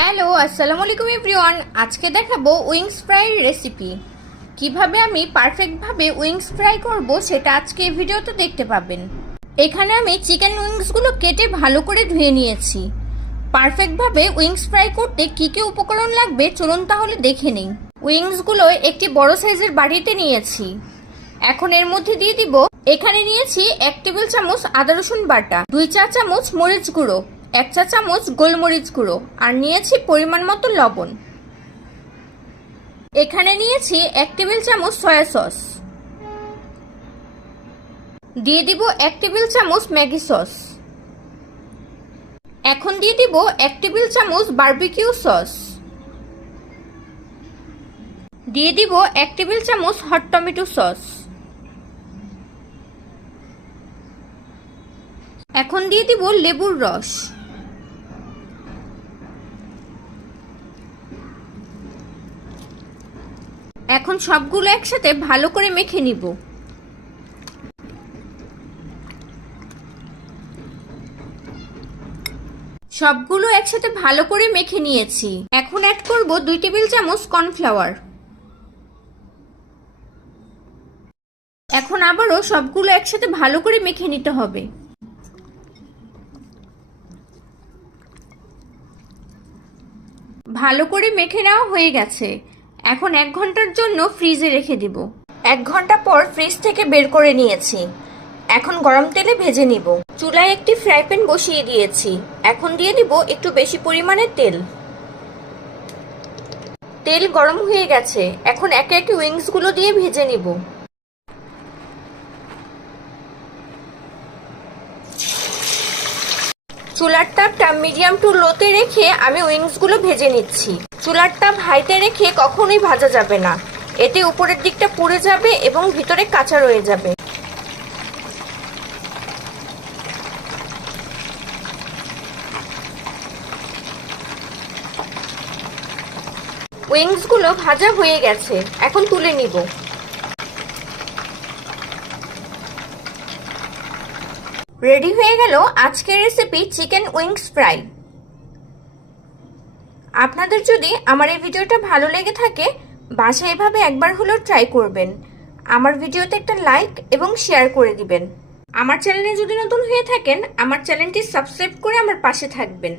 Hello আসসালামু আলাইকুম everyone. আজকে দেখাবো উইংস ফ্রাইয়ের রেসিপি। কিভাবে আমি পারফেক্টভাবে উইংস ফ্রাই করব সেটা আজকে এই ভিডিওতে দেখতে পাবেন। এখানে আমি চিকেন উইংসগুলো কেটে ভালো করে ধুয়ে নিয়েছি। পারফেক্টভাবে উইংস ফ্রাই করতে কী কী উপকরণ লাগবে চলুন তাহলে দেখে নিই। উইংসগুলো একটি বড় সাইজের বাটিতে নিয়েছি। এখন এর মধ্যে দিয়ে দিব, এখানে নিয়েছি 1 টেবিল চামচ আদা রসুন বাটা, 2 চা চামচ মরিচ গুঁড়ো, 1 চা চামচ গোলমরিচ গুঁড়ো, আর নিয়েছি পরিমাণ মতো লবণ। এখানে নিয়েছি 1 টেবিল চামচ সয়া সস, দিয়ে দিব 1 টেবিল চামচ ম্যাগি সস। এখন দিয়ে দিব 1 টেবিল চামচ বারবিকিউ সস, দিয়ে দিব 1 টেবিল চামচ হট টমেটো সস। এখন দিয়ে দিব লেবুর রস। এখন সবগুলো একসাথে ভালো করে মেখে নিব। সবগুলো একসাথে ভালো করে মেখে নিয়েছি। এখন অ্যাড করব 2 টেবিল চামচ কর্নফ্লাওয়ার। এখন আবারও সবগুলো একসাথে ভালো করে মেখে নিতে হবে। ভালো করে মেখে নেওয়া হয়ে গেছে। এখন 1 ঘন্টার জন্য ফ্রিজে রেখে দিব। 1 ঘন্টা পর ফ্রিজ থেকে বের করে নিয়েছি। এখন গরম তেলে ভেজে নিব। চুলায় একটি ফ্রাই প্যান বসিয়ে দিয়েছি। এখন দিয়ে দিব একটু বেশি পরিমাণে তেল। তেল গরম হয়ে গেছে। এখন একে একে উইংসগুলো দিয়ে ভেজে নিব। চুলার তাপটা মিডিয়াম টু লোতে রেখে আমি উইংসগুলো ভেজে নিচ্ছি। চুলার তাপ হাইতে রেখে কখনোই ভাজা যাবে না, এতে উপরের দিকটা পুড়ে যাবে এবং ভিতরে কাঁচা রয়ে যাবে। উইংসগুলো ভাজা হয়ে গেছে, এখন তুলে নিব। রেডি হয়ে গেল আজকের রেসিপি চিকেন উইংস ফ্রাই। আপনাদের যদি আমার এই ভিডিওটা ভালো লেগে থাকে বাসায় এভাবে একবার হলেও ট্রাই করবেন। আমার ভিডিওতে একটা লাইক এবং শেয়ার করে দিবেন। আমার চ্যানেলে যদি নতুন হয়ে থাকেন আমার চ্যানেলটি সাবস্ক্রাইব করে আমার পাশে থাকবেন।